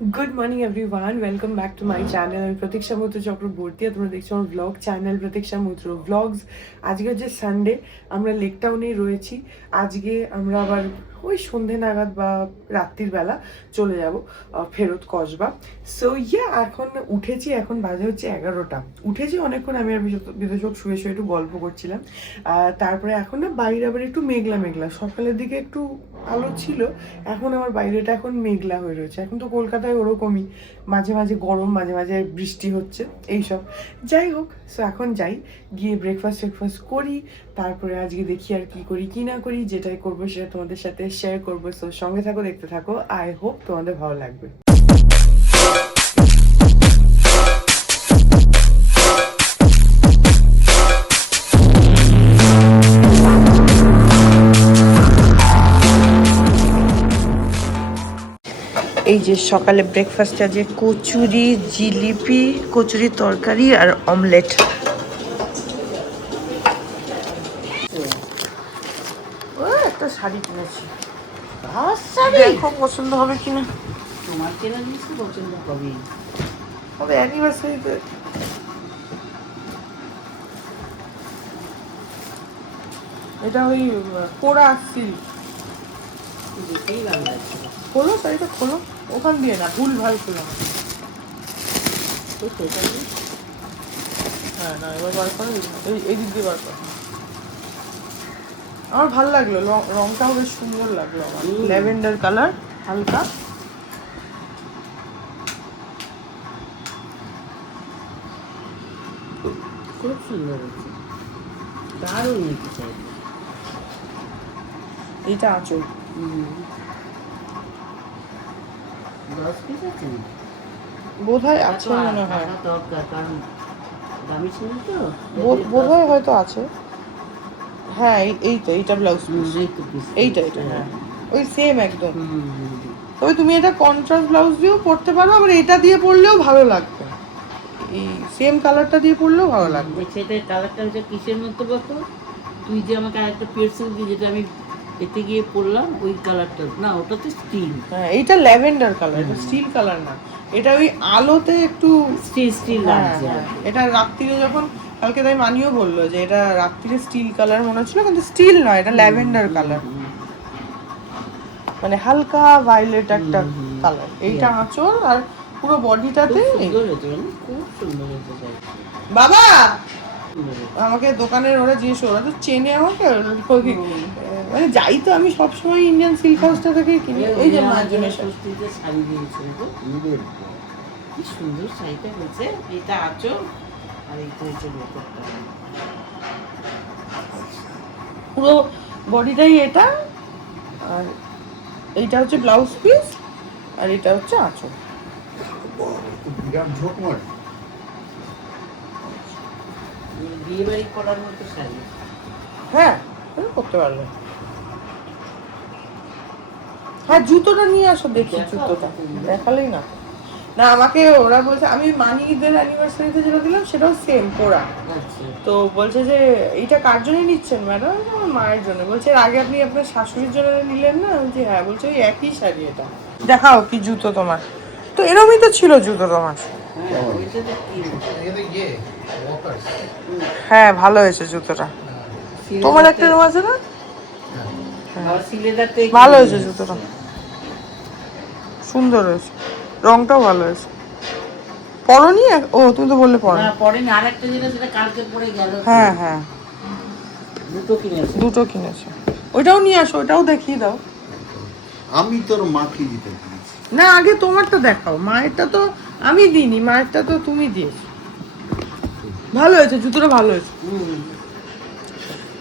Good morning everyone, welcome back to my চ্যানেল। আমি প্রতীক্ষা মৈত্র চক্রবর্তী আর তোমরা দেখছো আমার ব্লগ চ্যানেল প্রতীক্ষা মৈত্র ব্লগস। আজকে হচ্ছে সানডে, আমরা লেক টাউনেই রয়েছি। আজকে আমরা আবার ওই সন্ধে নাগাদ বা রাত্রির বেলা চলে যাব ফেরত কসবা। সো ইয়া, এখন উঠেছি, এখন বাজে হচ্ছে 11টা। উঠেছি অনেকক্ষণ, আমি আর বিদেশক শুয়ে শুয়ে একটু গল্প করছিলাম। তারপরে এখন না বাইরে আবার একটু মেঘলা মেঘলা, সকালের দিকে একটু আলো ছিল, এখন আমার বাইরেটা এখন মেঘলা হয়ে রয়েছে। এখন তো কলকাতায় ওরকমই, মাঝে মাঝে গরম, মাঝে মাঝে বৃষ্টি হচ্ছে, এইসব। যাই হোক, সো এখন যাই, গিয়ে ব্রেকফাস্ট করি, তারপরে আজকে দেখি আর কি করি কি না করি। যেটাই করবো সেটা তোমাদের সাথে শেয়ার করবো। সো সঙ্গে থাকো, দেখতে থাকো, আই হোপ তোমাদের ভালো লাগবে। এই যে সকালে ব্রেকফাস্টে আজকে কচুরি, জিলিপি, কচুরি তরকারি আর অমলেট। ও একটা শাড়ি কিনেছি, দেখো পছন্দ হবে কিনা। তোমার কেনা জিনিস পছন্দ হবে, হবে অ্যানিভার্সারিতে। এটা ওই কোরা সিল্ক। দেখেই ভালো লাগছে। খোলো শাড়িটা, খোলো, ওখান দিয়ে না, ভুল ভাল খোলো। তো সেটা নিয়ে হ্যাঁ না, এবার বার করো, এই দিক দিয়ে বার করো। আমার ভালো লাগলো, রংটাও বেশ সুন্দর লাগলো আমার, ল্যাভেন্ডার কালার হালকা। খুব সুন্দর হচ্ছে, দারুণ নিতে চাইবে। এইটা আঁচল। দশ পিস আছে না, বোধহয় আছে মনে হয়, দরকার, কারণ দামি ছিল তো, বোধহয় হয়তো আছে। হ্যাঁ এইটা ব্লাউজ পিস, এইটা হ্যাঁ ওই সেম একদম। তবে তুমি এটা কন্ট্রাস্ট ব্লাউজ দিয়েও পরতে পারো, আবার এটা দিয়ে পরলেও ভালো লাগবে, এই সেম কালারটা দিয়ে পরলেও ভালো লাগবে। সেটা কালারটা হচ্ছে কিসের মধ্যে বলতো, তুই যে আমাকে আরেকটা পেন্সিল দিয়ে যেটা আমি এতে গিয়ে পরলাম, ওই কালারটা না, ওটা তো স্টিল। হ্যাঁ এইটা ল্যাভেন্ডার কালার, এটা স্টিল কালার না, এটা ওই আলোতে একটু স্টিল লাগছে। এটা রাত্রিরে যখন কালকে তাই মানিও বললো যে এটা রাত্রিরে স্টিল কালার মনে হচ্ছিল, কিন্তু স্টিল নয়, এটা ল্যাভেন্ডার কালার, মানে হালকা ভায়োলেট একটা কালার। এইটা আঁচল আর পুরো বডিটাতে। খুব সুন্দর হয়েছে। বাবা আমাকে দোকানের ওরা জিজ্ঞেস, ওরা তো চেনে আমাকে, মানে যাই তো আমি সবসময় ইন্ডিয়ান সিল্ক হাউসটা থেকে কিনি। এই যে মার জন্য শাড়ি দিয়েছিল, কি সুন্দর শাড়িটা হয়েছে। এটা আঁচল আর এইটা হচ্ছে লোকটা, পুরো বডিটাই এটা, আর এইটা হচ্ছে ব্লাউজ পিস, আর এটা হচ্ছে আঁচল। বিয়ে বাড়ি করার মতো শাড়ি। হ্যাঁ করতে পারবে। হ্যাঁ জুতোটা নিয়ে আসো, দেখি জুতোটা দেখালেই না। না আমাকে ওরা বলছে, আমি মানিদের অ্যানিভার্সারিতে যেটা দিলাম সেটাও সেম পোড়া। তো বলছে যে এইটা কার জন্য নিচ্ছেন ম্যাডাম? আমার মায়ের জন্য। বলছে এর আগে আপনি আপনার শাশুড়ির জন্য নিলেন না? বলছি হ্যাঁ। বলছে ওই একই শাড়ি এটা। দেখাও কি জুতো তোমার, তো এরমই তো ছিল জুতো তোমার। হ্যাঁ ভালো হয়েছে জুতোটা, তোমার একটা এরকম আছে না? ভালো হয়েছে জুতোটা, সুন্দর হয়েছে, রংটাও ভালো হয়েছে। পরনি? ও তুমি তো বললে পরনি। না পরেনি, আরেকটা যেটা সেটা কালকে পরে গেল। হ্যাঁ হ্যাঁ দুটো কিনেছে। ওইটাও নিয়ে আসো, ওইটাও দেখিয়ে দাও। আমি তোর মাকে দিতে দিয়েছি না আগে তোমারটা দেখাও, মায়েরটা তো আমি দিইনি, মায়েরটা তো তুমি দিয়েছো। ভালো হয়েছে জুতোটা, ভালো হয়েছে।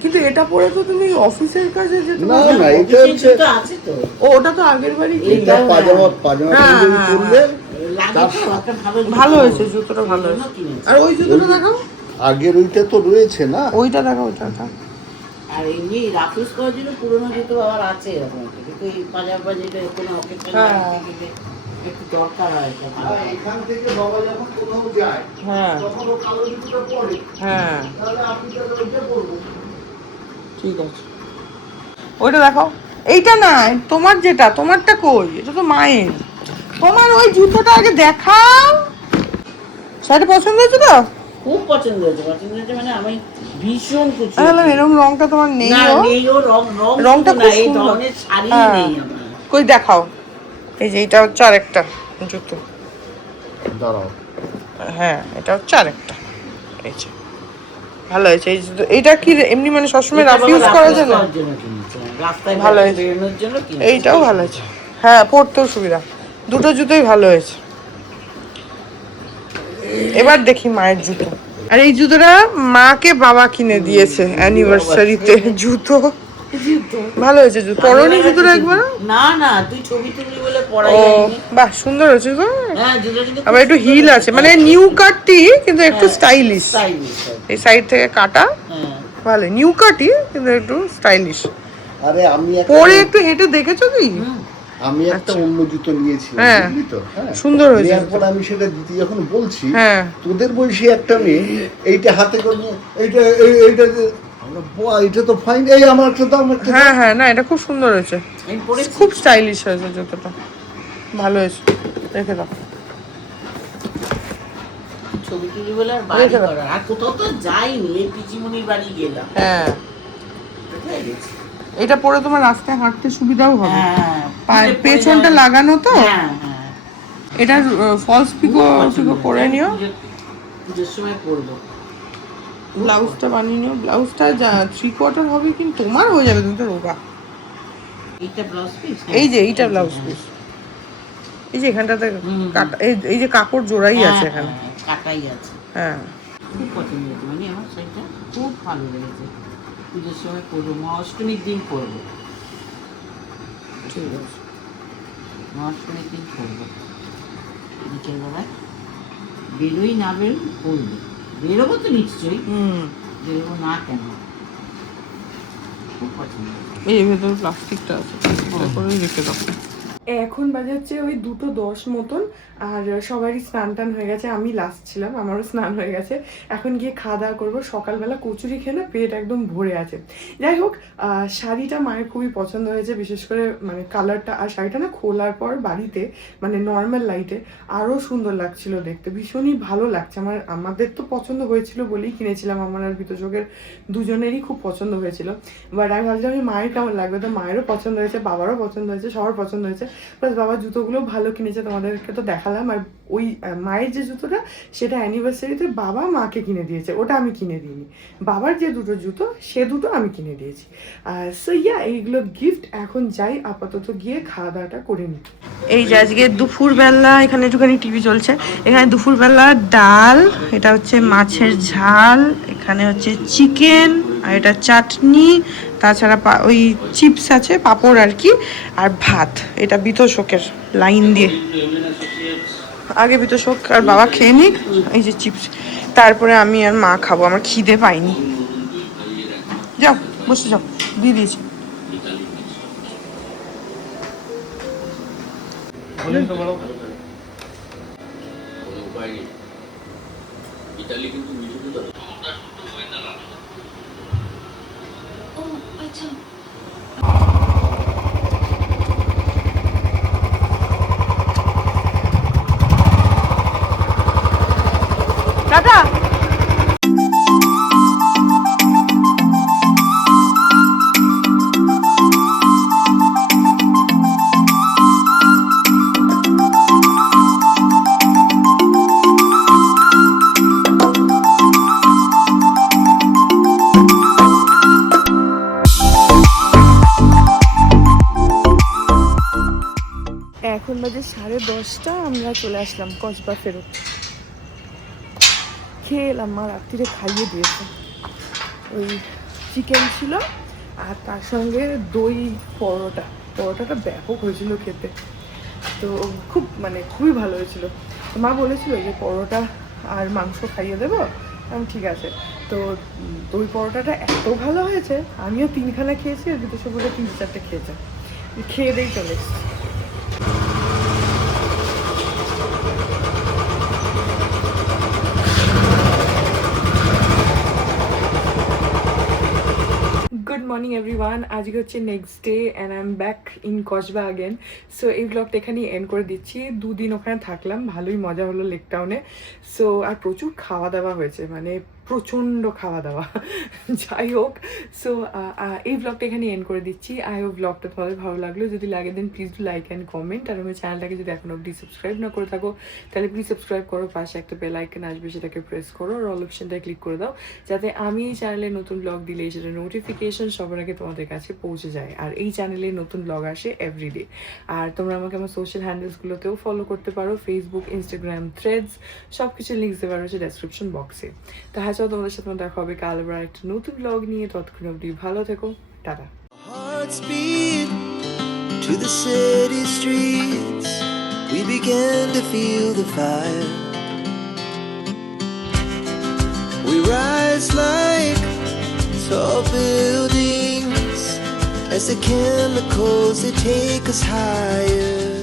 কিন্তু এটা পরে তো তুমি অফিসের কাজে যেতে না পারবে না, এটা হচ্ছে আছে তো, ওটা তো আগের বাড়ি এটা পাজামা পরলে ভালো হয়েছে জুতোটা, ভালো হয়েছে। আর ওই জুতোটা দেখাও, আগের ওইটা তো রয়েছে না, ওইটা দেখাও, ওইটা। আর এমনি রাফিস করার জন্য পুরোনো জুতো আবার আছে এরকম, কিন্তু এই পাজামা যেটা কোনো অকেশন গেলে একটু দরকার হয়। এখান থেকে বাবা যখন কোথাও যায় হ্যাঁ তখন ও কালো জুতোটা পরে, হ্যাঁ তাহলে আপনি তাহলে ওইটা পরবেন। ঠিক আছে, ওইটা দেখাও। এইটা না, তোমার যেটা, তোমারটা কই? এটা তো মায়ের। তোমার ওই জুতোটা আগে দেখাও। শাড়িটা পছন্দ হয়েছে তো? খুব পছন্দ হয়েছে মানে আমি ভীষণ খুশি তাহলে এরকম রংটা তোমার নেই? না ও নেই, ও রংটা শুধু খুব না, এই সুন্দর। ধরনের শাড়ি হ্যাঁ। নেই আমার। কই দেখাও। এই যে এটা হচ্ছে আরেকটা জুতো। দাঁড়াও। হ্যাঁ এটা হচ্ছে আরেকটা। এই যে ভালো হয়েছে এই জুতো। এটা কি এমনি মানে সবসময় এটা রাফ বাবা ইউজ করার রাফ জন্য? করার জন্য কিনেছি, রাস্তায় ভালো হয়েছে। বেরোনোর জন্য কিনেছি। এইটাও ভালো হয়েছে। হ্যাঁ পরতেও সুবিধা। দুটো জুতোই ভালো হয়েছে। এবার দেখি মায়ের জুতো। আর এই জুতোটা মাকে বাবা কিনে দিয়েছে অ্যানিভার্সারিতে। জুতো ভালো হয়েছে। জুতো পরনি জুতোটা একবার? না না, তুই ছবি তুলবি বলে পড়াই ও যায়নি। বাহ সুন্দর হয়েছে তো। হ্যাঁ জুতো কিন্তু আবার একটু হিল আছে, মানে নিউ কাটটি কিন্তু একটু স্টাইলিশ। স্টাইলিশ। এই সাইড থেকে কাটা হ্যাঁ ভালো, নিউ কাটই কিন্তু একটু স্টাইলিশ। আরে আমি পরে একটু হেঁটে দেখেছো কি? আমি একটা অন্য জুতো নিয়েছি, হ্যাঁ। বুঝলি তো? হ্যাঁ সুন্দর হয়েছে নেওয়ার পর আমি সেটা দিতে যখন বলছি, হ্যাঁ তোদের বয়সী একটা মেয়ে এইটা হাতে করে নিয়ে এইটা এইটা আমরা বাহ, এটা তো ফাইন, এই আমার একটা দাম একটা হ্যাঁ হ্যাঁ না এটা খুব সুন্দর হয়েছে, আমি পরেছি। খুব স্টাইলিশ হয়েছে জুতোটা, ভালো হয়েছে। রেখে দাও। ছবি তুলি বলে আর বাড়ি রেখে দাও। করার আর কোথাও তো যাইনি, এই পিচিমনির বাড়ি গেলাম। হ্যাঁ কোথায় গেছি? এটা পরে তোমার রাস্তায় হাঁটতে সুবিধাও হবে। হ্যাঁ পায়ের পেছনটা লাগানো তো। হ্যাঁ হ্যাঁ, এটার ফলস পিকো পিকো করে নিও। পুজোর সময় পরবো। ব্লাউজটা বানিয়ে নিও। ব্লাউজটা 3/4 হবে কিন্তু তোমার হয়ে যাবে, তুমি তো রোগা। এইটা ব্লাউজ পিস? এই যে এইটা ব্লাউজ পিস, এই যে এখানটাতে কাটা, এই যে কাপড় জোড়াই আছে এখানে। কাটাই আছে। হ্যাঁ খুব পছন্দ হয়েছে, মানে আমার শাড়িটা খুব ভালো লেগেছে। পুজোর সময় পরবো, মা অষ্টমীর দিন পরবো। ঠিক আছে। মা অষ্টমীর দিন পরবো বিকেলবেলায়, বেরোই না বেরোই পরবো। বেরোবো তো নিশ্চয়ই, বেরোবো না কেন? খুব পছন্দ হয়েছে। এই ভেতরে প্লাস্টিকটা আছে, এটা করে রেখে দাও। এখন বাজে হচ্ছে ওই 2:10 মতন, আর সবারই স্নান টান হয়ে গেছে, আমি লাস্ট ছিলাম, আমারও স্নান হয়ে গেছে। এখন গিয়ে খাওয়া দাওয়া করবো। সকালবেলা কচুরি খেয়ে না পেট একদম ভরে আছে। যাই হোক, শাড়িটা মায়ের খুবই পছন্দ হয়েছে, বিশেষ করে মানে কালারটা, আর শাড়িটা না খোলার পর বাড়িতে মানে নর্মাল লাইটে আরও সুন্দর লাগছিল দেখতে, ভীষণই ভালো লাগছে। আমাদের তো পছন্দ হয়েছিল বলেই কিনেছিলাম, আমার আর বিতোষকের দুজনেরই খুব পছন্দ হয়েছিল। বাট আমি ভাবছিলাম আমি মায়ের কেমন লাগবে, তো মায়েরও পছন্দ হয়েছে, বাবারও পছন্দ হয়েছে, সবার পছন্দ হয়েছে। প্লাস বাবার জুতোগুলো ভালো কিনেছে, তোমাদেরকে তো দেখালাম। আর ওই মায়ের যে জুতোটা সেটা অ্যানিভার্সারিতে বাবা মাকে কিনে দিয়েছে, ওটা আমি কিনে দিইনি। বাবার যে দুটো জুতো সে দুটো আমি কিনে দিয়েছি। সো ইয়া, এইগুলো গিফট। এখন যাই আপাতত গিয়ে খাওয়া দাওয়াটা করে নিই। এই যে আজকে দুপুরবেলা এখানে একটুখানি টিভি চলছে, এখানে দুপুরবেলা ডাল, এটা হচ্ছে মাছের ঝাল, এখানে হচ্ছে চিকেন, আর এটা চাটনি, তাছাড়া ওই চিপস আছে, পাঁপড় আর কি, আর ভাত। এটা বিতোষকের লাইন দিয়ে, আগে বিতোষক আর বাবা খেয়ে নিক। এই যে চিপস, তারপরে আমি আর মা খাবো, আমার খিদে পাইনি। যাও বসে যাও, দিয়ে দিয়েছি। ইতালি কিন্তু মিঠু তো টাটা। এখন বাজে 10:30, আমরা চলে আসলাম কসবা ফেরত। খেয়ে এলাম, মা রাত্রিরে খাইয়ে দিয়েছে। ওই চিকেন ছিল আর তার সঙ্গে দই পরোটাটা ব্যাপক হয়েছিল খেতে, তো খুব মানে খুবই ভালো হয়েছিল। মা বলেছিল যে পরোটা আর মাংস খাইয়ে দেবো, আমি ঠিক আছে। তো দই পরোটাটা এত ভালো হয়েছে, আমিও 3খানা খেয়েছি, আর দুটো বলে 3-4টে খেয়েছে। খেয়ে দিয়েই চলে এসেছি। Good morning everyone. আজকে হচ্ছে next day and I am back in Kasba again. So এই ব্লগটা এখানেই এন্ড করে দিচ্ছি। 2 দিন ওখানে থাকলাম, ভালোই মজা হলো লেক টাউনে। সো আর প্রচুর খাওয়া দাওয়া হয়েছে, মানে প্রচণ্ড খাওয়া দাওয়া। যাই হোক, সো এই ব্লগটা এখানে এন্ড করে দিচ্ছি। আই হোপ ব্লগটা তোমাদের ভালো লাগলো। যদি লাগে then please do like and comment. আর আমার চ্যানেলটাকে যদি এখন অবধি সাবস্ক্রাইব না করে থাকো তাহলে প্লিজ সাবস্ক্রাইব করো, পাশে একটা বেল আইকন আসবে সেটাকে প্রেস করো, আর অল অপশনটা ক্লিক করে দাও যাতে আমি এই চ্যানেলে নতুন ব্লগ দিলে সেটা নোটিফিকেশন সবার আগে তোমাদের কাছে পৌঁছে যায়। আর এই চ্যানেলে নতুন ব্লগ আসে এভরিডে। আর তোমরা আমাকে আমার সোশ্যাল হ্যান্ডেলসগুলোতেও ফলো করতে পারো, ফেসবুক, ইনস্টাগ্রাম, থ্রেডস, সব কিছু লিঙ্ক দিতে পারো হচ্ছে ডেসক্রিপশন বক্সে। তাহলে তোমাদের সাথে দেখা হবে কাল আবার একটা নতুন ব্লগ নিয়ে। ততক্ষণ অবধি ভালো থেকো, tata. Hearts beat to the city streets. We began to feel the fire. We rise like tall buildings as the chemicals they take us higher.